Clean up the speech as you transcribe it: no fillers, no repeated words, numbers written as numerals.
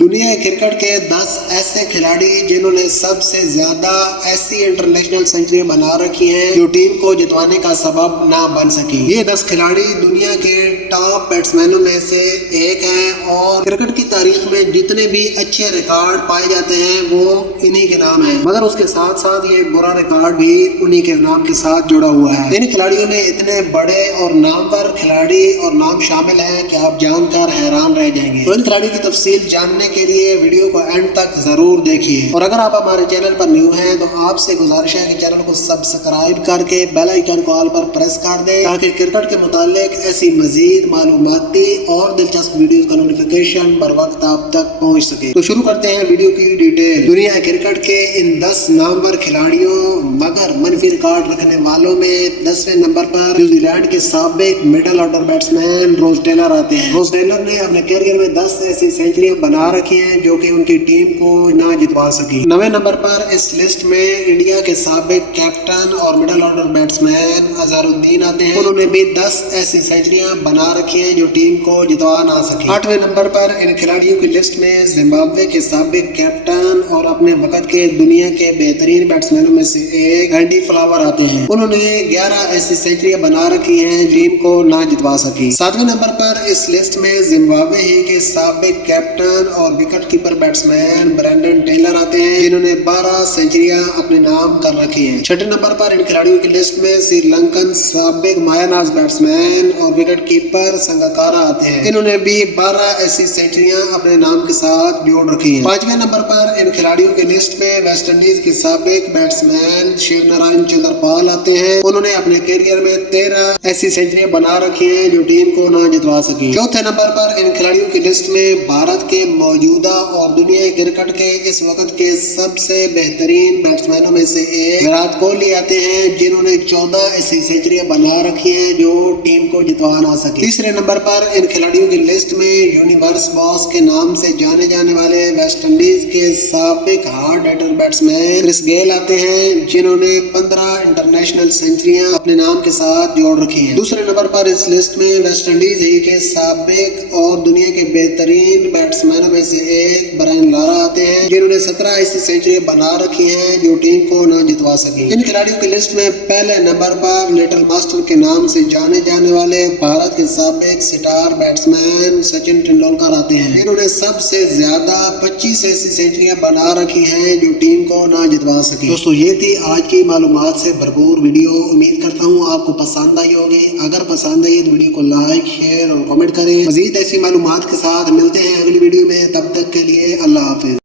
دنیا کرکٹ کے 10 ایسے کھلاڑی جنہوں نے سب سے زیادہ ایسی انٹرنیشنل سینچری بنا رکھی ہیں جو ٹیم کو جتوانے کا سبب نہ بن سکی۔ یہ 10 کھلاڑی دنیا کے ٹاپ بیٹسمینوں میں سے ایک ہیں اور کرکٹ کی تاریخ میں جتنے بھی اچھے ریکارڈ پائے جاتے ہیں وہ انہی کے نام ہیں، مگر اس کے ساتھ ساتھ یہ برا ریکارڈ بھی انہی کے نام کے ساتھ جڑا ہوا ہے۔ ان کھلاڑیوں میں اتنے بڑے اور نامور کھلاڑی اور نام شامل ہیں کہ آپ جان کر حیران رہ جائیں گے۔ تو ان کھلاڑیوں کی تفصیل جاننے کے لیے ویڈیو کو اینڈ تک ضرور دیکھیے، اور اگر آپ ہمارے چینل پر نیو ہیں تو آپ سے گزارش ہے کہ چینل کو سبسکرائب کر کے بیل آئیکن کو آل پر پریس کر دیں تاکہ کرکٹ کے متعلق ایسی مزید معلوماتی اور دلچسپ ویڈیوز کا نوٹیفیکیشن بر وقت آپ تک پہنچ سکے۔ تو شروع کرتے ہیں ویڈیو کی ڈیٹیل۔ دنیا کرکٹ کے ان 10 نامور کھلاڑیوں مگر منفی ریکارڈ رکھنے والوں میں 10ویں نمبر پر نیوزی لینڈ کے سابق مڈل آرڈر بیٹسمین روز ٹیلر آتے ہیں۔ روز ٹیلر نے اپنے کیریئر میں 10 ایسی سینچریاں بنا رکھی ہیں جو کہ ان کی ٹیم کو نہ جتوا سکی۔ 9ویں نمبر پر اس لسٹ میں انڈیا کے سابق کیپٹن اور مڈل آرڈر بیٹسمین اظہر الدین آتے ہیں۔ انہوں نے بھی 10 ایسی سینچریاں بنا رکھی ہیں جو ٹیم کو جتوا نہ سکی۔ 8ویں نمبر پر ان کھلاڑیوں کی لسٹ میں زمبابوے کے سابق کیپٹن اور اپنے وقت کے دنیا کے بہترین بیٹسمینوں میں سے ایک اینڈی فلاور آتے ہیں۔ انہوں نے 11 ایسی سینچریاں بنا رکھی ہیں ٹیم کو نہ جتوا سکی۔ 7ویں نمبر پر اس لسٹ میں زمبابوے ہی کے سابق کیپٹن اور wicket keeper batsman Brendan Taylor آتے ہیں جنہوں نے 12 سینچریاں اپنے نام کر رکھی ہیں۔ 6 نمبر پر ان کھلاڑیوں کی لسٹ میں سری لنکن سابق مایا ناز بیٹسمین اور وکٹ کیپر سنگاکارا آتے ہیں۔ انہوں نے بھی 12 ایسی سینچریاں اپنے نام کے ساتھ جوڑ رکھی ہیں۔ 5ویں نمبر پر ان کھلاڑیوں کی لسٹ میں ویسٹ انڈیز کی سابق بیٹسمین شیو نارائن چندر پال آتے ہیں۔ انہوں نے اپنے کیریئر میں 13 ایسی سینچریاں بنا رکھی ہیں جو ٹیم کو نہ جتوا سکی۔ 4تھے نمبر پر ان کھلاڑیوں کی لسٹ میں بھارت کے موجودہ اور دنیا کرکٹ کے اس وقت کے سب سے بہترین بیٹسمینوں میں سے ایک وراٹ کوہلی آتے ہیں جنہوں نے 14 ایسی سینچریاں بنا رکھی ہیں جو ٹیم کو جتوا نہ سکی۔ 3 نمبر پر ان کھلاڑیوں کی لسٹ میں یونیورس باس کے نام سے جانے جانے والے ویسٹ انڈیز کے سابق ہارڈ ہٹر بیٹسمین کرس گیل آتے ہیں جنہوں نے 15 انٹرنیشنل سینچریاں اپنے نام کے ساتھ جوڑ رکھی ہیں۔ 2 نمبر پر اس لسٹ میں ویسٹ انڈیز ہی کے سابق اور دنیا کے بہترین بیٹسمینوں میں سے ایک برائن لارا آتے ہیں جنہوں نے 17 ایسی سینچریاں بنا رکھی ہیں جو ٹیم کو نہ جتوا سکی۔ ان کھلاڑیوں کی لسٹ میں پہلے نمبر پر لٹل ماسٹر کے نام سے جانے جانے والے بھارت کے سابق سٹار بیٹسمین سچن ٹنڈولکر آتے ہیں جنہوں نے سب سے زیادہ 25 ایسی سینچریاں بنا رکھی ہیں جو ٹیم کو نہ جتوا سکی۔ دوستو یہ تھی آج کی معلومات سے بھرپور ویڈیو، امید کرتا ہوں آپ کو پسند آئی ہوگی۔ اگر پسند آئی تو ویڈیو کو لائک، شیئر اور کمنٹ کریں۔ مزید ایسی معلومات کے ساتھ ملتے ہیں اگلی ویڈیو میں، تب تک کے لیے اللہ حافظ۔